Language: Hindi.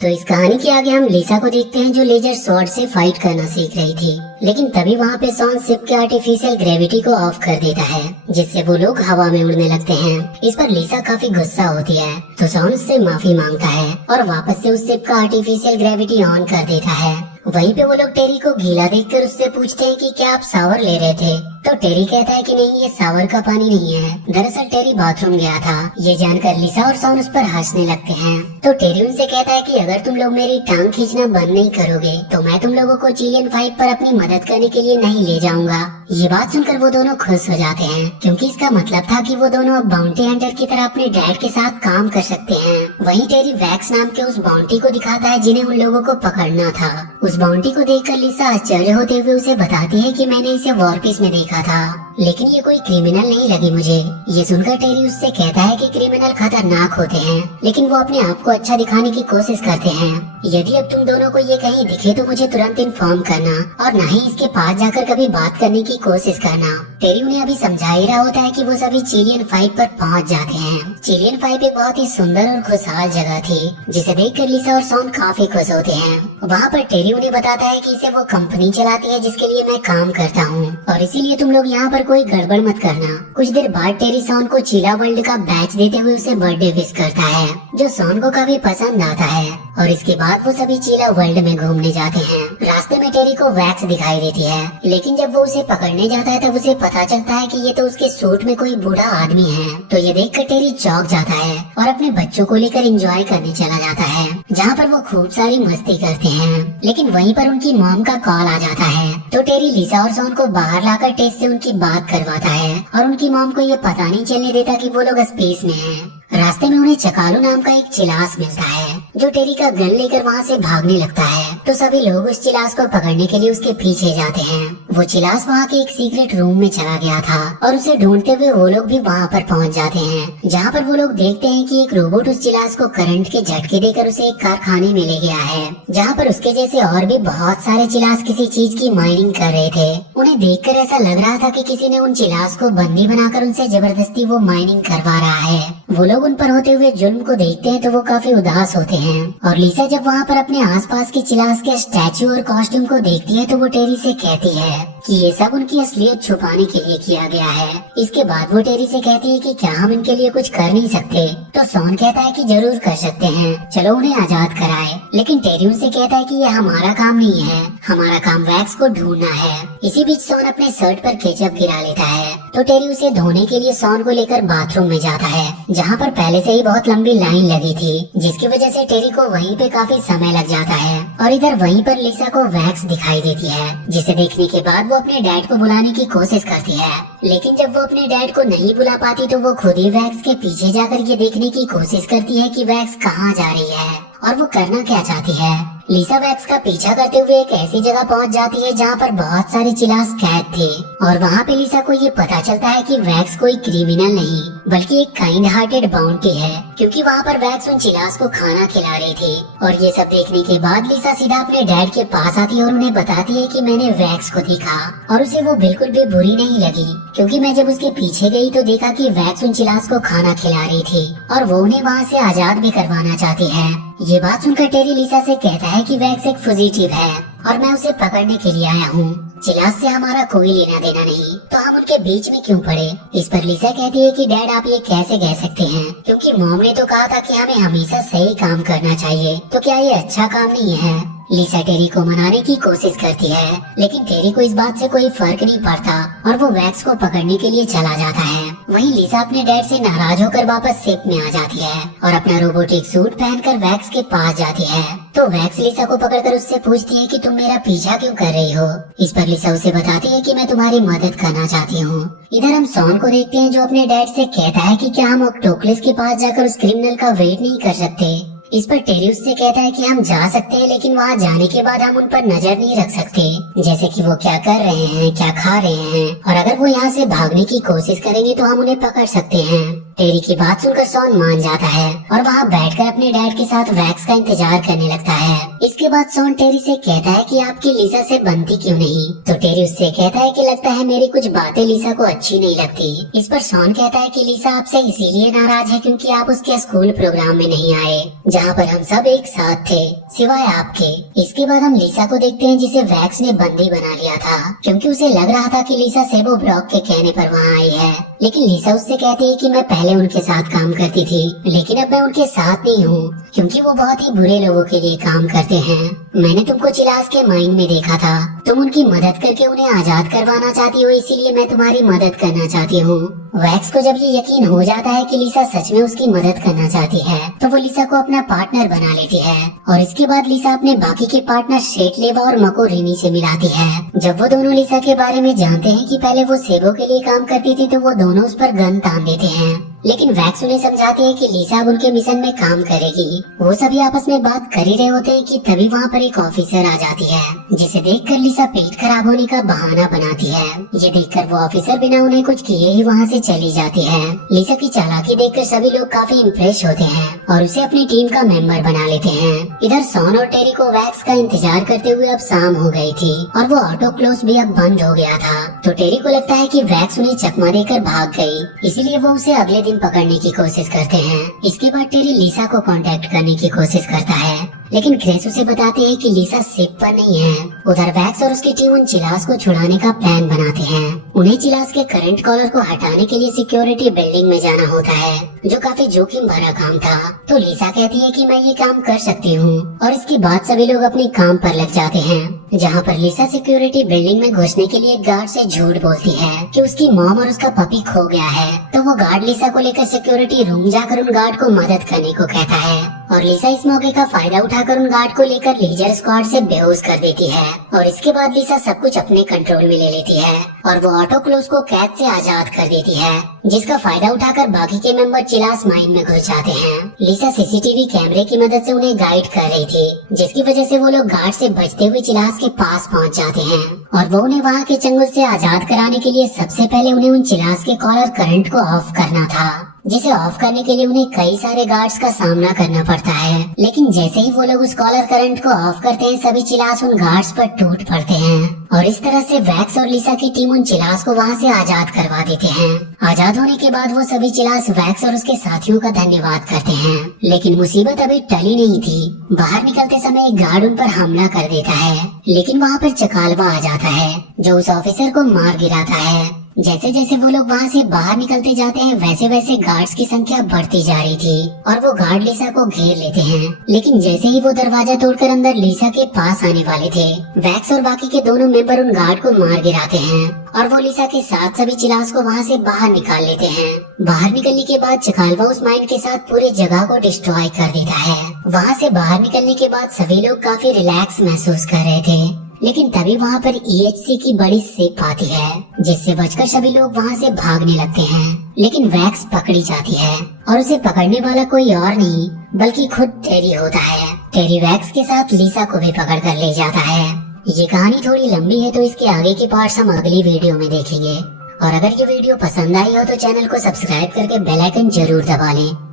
तो इस कहानी के आगे हम लिसा को देखते हैं जो लेजर स्वॉर्ड से फाइट करना सीख रही थी। लेकिन तभी वहाँ पे सॉन शिप के आर्टिफिशियल ग्रेविटी को ऑफ कर देता है, जिससे वो लोग हवा में उड़ने लगते हैं। इस पर लिसा काफी गुस्सा होती है, तो सॉन उससे माफी मांगता है और वापस से उस शिप का आर्टिफिशियल ग्रेविटी ऑन कर देता है। वहीं पे वो लोग टेरी को गीला देखकर उससे पूछते हैं कि क्या आप शावर ले रहे थे। तो टेरी कहता है कि नहीं, ये शावर का पानी नहीं है, दरअसल टेरी बाथरूम गया था। ये जानकर लिसा और सॉन उस पर हंसने लगते हैं। तो टेरी उनसे कहता है कि अगर तुम लोग मेरी टांग खींचना बंद नहीं करोगे तो मैं तुम लोगों को चिलियन 5 पर अपनी मदद करने के लिए नहीं ले जाऊंगा। ये बात सुनकर वो दोनों खुश हो जाते हैं, क्योंकि इसका मतलब था कि वो दोनों अब बाउंटी हंटर की तरह अपने डैड के साथ काम कर सकते हैं। वहीं टेरी वैक्स नाम के उस बाउंटी को दिखाता है जिन्हें उन लोगों को पकड़ना था। उस बाउंटी को देखकर लिसा आश्चर्य होते हुए उसे बताती है कि मैंने इसे वॉरपीस में देखा था, लेकिन ये कोई क्रिमिनल नहीं लगी मुझे। ये सुनकर टेरी उससे कहता है कि क्रिमिनल खतरनाक होते हैं, लेकिन वो अपने आप को अच्छा दिखाने की कोशिश करते हैं। यदि अब तुम दोनों को ये कहीं दिखे तो मुझे तुरंत इन्फॉर्म करना और न ही इसके पास जाकर कभी बात करने की कोशिश करना। टेरी उन्हें अभी समझा ही रहा होता है कि वो सभी चिलियन 5 पर पहुंच जाते हैं। चिलियन 5 एक बहुत ही सुंदर और खुशहाल जगह थी, जिसे देखकर लिसा और सॉन काफी खुश होते हैं। वहाँ पर टेरी उन्हें बताता है कि इसे वो कंपनी चलाती है जिसके लिए मैं काम करता हूँ, और इसीलिए तुम लोग यहाँ पर कोई गड़बड़ मत करना। कुछ देर बाद टेरी सॉन को चीला वर्ल्ड का बैच देते हुए उसे बर्थडे विश करता है, जो सॉन को काफी पसंद आता है। और इसके बाद वो सभी चीला वर्ल्ड में घूमने जाते हैं। रास्ते में टेरी को वैक्स दिखाई देती है, लेकिन जब वो उसे पकड़ने जाता है तब उसे पता चलता है कि ये तो उसके सूट में कोई बूढ़ा आदमी है। तो ये देखकर टेरी चौंक जाता है और अपने बच्चों को लेकर एंजॉय करने चला जाता है, जहाँ पर वो खूब सारी मस्ती करते हैं। लेकिन वहीं पर उनकी मॉम का कॉल आ जाता है, तो टेरी लिसा और सॉन को बाहर लाकर टेस से उनकी बात करवाता है और उनकी मॉम को ये पता नहीं चलने देता कि वो लोग स्पेस में हैं। रास्ते में उन्हें चकालू नाम का एक चिलास मिलता है, जो टेरी का गन लेकर वहाँ से भागने लगता है। तो सभी लोग उस चिलास को पकड़ने के लिए उसके पीछे जाते हैं। वो चिलास वहाँ के एक सीक्रेट रूम में चला गया था और उसे ढूंढते हुए वो लोग भी वहाँ पर पहुँच जाते हैं, जहाँ पर वो लोग देखते हैं कि एक रोबोट उस चिलास को करंट के झटके देकर उसे एक कारखाने में ले गया है, जहाँ पर उसके जैसे और भी बहुत सारे चिलास किसी चीज की माइनिंग कर रहे थे। उन्हें देखकर ऐसा लग रहा था कि किसी ने उन चिलास को बंदी बनाकर उनसे जबरदस्ती वो माइनिंग करवा रहा है। वो लोग उन पर होते हुए जुल्म को देखते हैं तो वो काफी उदास होते हैं। और लिसा जब वहाँ पर अपने आसपास के चिलास के स्टैचू और कॉस्ट्यूम को देखती है तो वो टेरी से कहती है कि ये सब उनकी असलियत छुपाने के लिए किया गया है। इसके बाद वो टेरी से कहती है कि क्या हम इनके लिए कुछ कर नहीं सकते। तो सॉन कहता है कि जरूर कर सकते हैं, चलो उन्हें आजाद कराए। लेकिन टेरी उनसे कहता है कि ये हमारा काम नहीं है, हमारा काम वैक्स को ढूंढना है। इसी बीच सॉन अपने शर्ट पर केचप गिरा लेता है, तो टेरी उसे धोने के लिए सॉन को लेकर बाथरूम में जाता है, जहाँ पर पहले से ही बहुत लंबी लाइन लगी थी, जिसकी वजह से टेरी को वहीं पे काफी समय लग जाता है। और इधर वहीं पर लिसा को वैक्स दिखाई देती है, जिसे देखने के बाद वो अपने डैड को बुलाने की कोशिश करती है। लेकिन जब वो अपने डैड को नहीं बुला पाती तो वो खुद ही वैक्स के पीछे जाकर ये देखने की कोशिश करती है कि वैक्स कहाँ जा रही है और वो करना क्या चाहती है। लिसा वैक्स का पीछा करते हुए एक ऐसी जगह पहुंच जाती है जहाँ पर बहुत सारे चिलास कैद थे, और वहाँ पे लिसा को ये पता चलता है कि वैक्स कोई क्रिमिनल नहीं बल्कि एक काइंड हार्टेड बाउंटी है, क्योंकि वहाँ पर वैक्स उन चिलास को खाना खिला रही थी। और ये सब देखने के बाद लिसा सीधा अपने डैड के पास आती है और उन्हें बताती है कि मैंने वैक्स को देखा और उसे वो बिल्कुल भी बुरी नहीं लगी, क्योंकि मैं जब उसके पीछे गई तो देखा कि वैक्स उन चिलास को खाना खिला रही थी और वो उन्हें वहाँ से आजाद भी करवाना चाहती है। ये बात सुनकर टेरी लिसा से कहता है कि वैक्स एक फुजिटिव है और मैं उसे पकड़ने के लिए आया हूँ। चिलास से हमारा कोई लेना देना नहीं, तो हम उनके बीच में क्यों पड़े। इस पर लिसा कहती है कि डैड आप ये कैसे कह सकते हैं, क्योंकि मॉम ने तो कहा था कि हमें हमेशा सही काम करना चाहिए, तो क्या ये अच्छा काम नहीं है। लिसा टेरी को मनाने की कोशिश करती है, लेकिन टेरी को इस बात से कोई फर्क नहीं पड़ता और वो वैक्स को पकड़ने के लिए चला जाता है। वहीं लिसा अपने डैड से नाराज होकर वापस शिप में आ जाती है और अपना रोबोटिक सूट पहनकर वैक्स के पास जाती है। तो वैक्स लिसा को पकड़कर उससे पूछती है कि तुम मेरा पीछा क्यों कर रही हो। इस पर लिसा उसे बताती है कि मैं तुम्हारी मदद करना चाहती हूँ। इधर हम सॉन को देखते हैं जो अपने डैड से कहता है कि क्या हम ऑक्टोपस के पास जाकर उस क्रिमिनल का वेट नहीं कर सकते। इस पर टेरी उससे कहता है कि हम जा सकते हैं, लेकिन वहाँ जाने के बाद हम उन पर नजर नहीं रख सकते, जैसे कि वो क्या कर रहे हैं, क्या खा रहे हैं, और अगर वो यहाँ से भागने की कोशिश करेंगे तो हम उन्हें पकड़ सकते हैं। टेरी की बात सुनकर सॉन मान जाता है और वहाँ बैठकर अपने डैड के साथ वैक्स का इंतजार करने लगता है। इसके बाद सॉन टेरी से कहता है कि आपकी लिसा से बनती क्यों नहीं, तो टेरी उससे कहता है कि लगता है मेरी कुछ बातें लिसा को अच्छी नहीं लगती। इस पर सॉन कहता है कि लिसा आपसे इसीलिए नाराज है क्योंकि आप उसके स्कूल प्रोग्राम में नहीं आए जहाँ पर हम सब एक साथ थे सिवाय आपके। इसके बाद हम लिसा को देखते हैं जिसे वैक्स ने बंदी बना लिया था क्योंकि उसे लग रहा था कि लिसा सेबो ब्रॉक के कहने पर वहाँ आई है। लेकिन लिसा उससे कहती है कि मैं पहले उनके साथ काम करती थी लेकिन अब मैं उनके साथ नहीं हूँ क्योंकि वो बहुत ही बुरे लोगों के लिए काम करते हैं। मैंने तुमको चिलास के माइंड में देखा था, तुम उनकी मदद करके उन्हें आजाद करवाना चाहती हो, इसीलिए मैं तुम्हारी मदद करना चाहती हूँ। वैक्स को जब ये यकीन हो जाता है कि लिसा सच में उसकी मदद करना चाहती है तो वो लिसा को अपना पार्टनर बना लेती है और इसके बाद लिसा अपने बाकी के पार्टनर शेटलेवा और मको रिनी से मिलाती है। जब वो दोनों लिसा के बारे में जानते हैं कि पहले वो सेबो के लिए काम करती थी तो वो दोनों उस पर गन तान देते हैं, लेकिन वैक्स उन्हें समझाती है कि लिसा अब उनके मिशन में काम करेगी। वो सभी आपस में बात कर ही रहे होते हैं कि तभी वहाँ पर एक ऑफिसर आ जाती है जिसे देखकर लिसा पेट खराब होने का बहाना बनाती है। ये देखकर वो ऑफिसर बिना उन्हें कुछ किए ही वहाँ से चली जाती है। लिसा की चालाकी देखकर सभी लोग काफी इम्प्रेस होते हैं और उसे अपनी टीम का मेंबर बना लेते हैं। इधर सॉन और टेरी को वैक्स का इंतजार करते हुए अब शाम हो गई थी और वो ऑटो क्लोज भी अब बंद हो गया था, तो टेरी को लगता है कि वैक्स उन्हें चकमा देकर भाग गई, इसीलिए वो उसे अगले दिन पकड़ने की कोशिश करते हैं। इसके बाद टेरी लिसा को कांटेक्ट करने की कोशिश करता है लेकिन ग्रेस उसे बताते हैं कि लिसा शिप पर नहीं है। उधर वैक्स और उसकी टीम उन चिलास को छुड़ाने का प्लान बनाते हैं। उन्हें चिलास के करंट कॉलर को हटाने के लिए सिक्योरिटी बिल्डिंग में जाना होता है जो काफी जोखिम भरा काम था, तो लिसा कहती है कि मैं ये काम कर सकती हूँ और इसके बाद सभी लोग अपने काम पर लग जाते हैं। जहाँ पर लिसा सिक्योरिटी बिल्डिंग में घुसने के लिए गार्ड से झूठ बोलती है कि उसकी मॉम और उसका पपी खो गया है, तो वो गार्ड लिसा को लेकर सिक्योरिटी रूम जाकर उन गार्ड को मदद करने को कहता है और लिसा इस मौके का फायदा उठाकर उन गार्ड को लेकर लीजर स्क्वाड से बेहोश कर देती है और इसके बाद लिसा सब कुछ अपने कंट्रोल में ले लेती है और वो ऑटो क्लोज को कैद से आजाद कर देती है, जिसका फायदा उठाकर बाकी के मेंबर चिलास माइन में घुस जाते हैं। लिसा सीसीटीवी कैमरे की मदद से उन्हें गाइड कर रही थी, जिसकी वजह से वो लोग गार्ड से बचते हुए चिलास के पास पहुंच जाते हैं और वो उन्हें वहाँ के चंगुल से आजाद कराने के लिए सबसे पहले उन्हें उन चिलास के कॉलर करंट को ऑफ करना था, जिसे ऑफ करने के लिए उन्हें कई सारे गार्ड्स का सामना करना पड़ता है। लेकिन जैसे ही वो लोग उस कॉलर करंट को ऑफ करते हैं सभी चिलास उन गार्ड्स पर टूट पड़ते हैं और इस तरह से वैक्स और लिसा की टीम उन चिलास को वहाँ से आजाद करवा देते हैं। आजाद होने के बाद वो सभी चिलास वैक्स और उसके साथियों का धन्यवाद करते हैं, लेकिन मुसीबत अभी टली नहीं थी। बाहर निकलते समय एक गार्ड उन पर हमला कर देता है, लेकिन वहाँ पर चकालवा आ जाता है जो उस ऑफिसर को मार गिराता है। जैसे जैसे वो लोग वहाँ से बाहर निकलते जाते हैं वैसे वैसे गार्ड्स की संख्या बढ़ती जा रही थी और वो गार्ड लिसा को घेर लेते हैं, लेकिन जैसे ही वो दरवाजा तोड़कर अंदर लिसा के पास आने वाले थे वैक्स और बाकी के दोनों मेंबर उन गार्ड को मार गिराते हैं और वो लिसा के साथ सभी चिलास को वहाँ से बाहर निकाल लेते हैं। बाहर निकलने के बाद चकालवा उस माइन के साथ पूरी जगह को डिस्ट्रॉय कर देता है। वहाँ से बाहर निकलने के बाद सभी लोग काफी रिलैक्स महसूस कर रहे थे, लेकिन तभी वहाँ पर EHC की बड़ी शिप आती है जिससे बचकर सभी लोग वहाँ से भागने लगते हैं, लेकिन वैक्स पकड़ी जाती है और उसे पकड़ने वाला कोई और नहीं बल्कि खुद टेरी होता है। टेरी वैक्स के साथ लिसा को भी पकड़ कर ले जाता है। ये कहानी थोड़ी लंबी है तो इसके आगे के पार्ट्स हम अगली वीडियो में देखेंगे और अगर ये वीडियो पसंद आई हो तो चैनल को सब्सक्राइब करके बेल आइकन जरूर दबा लें।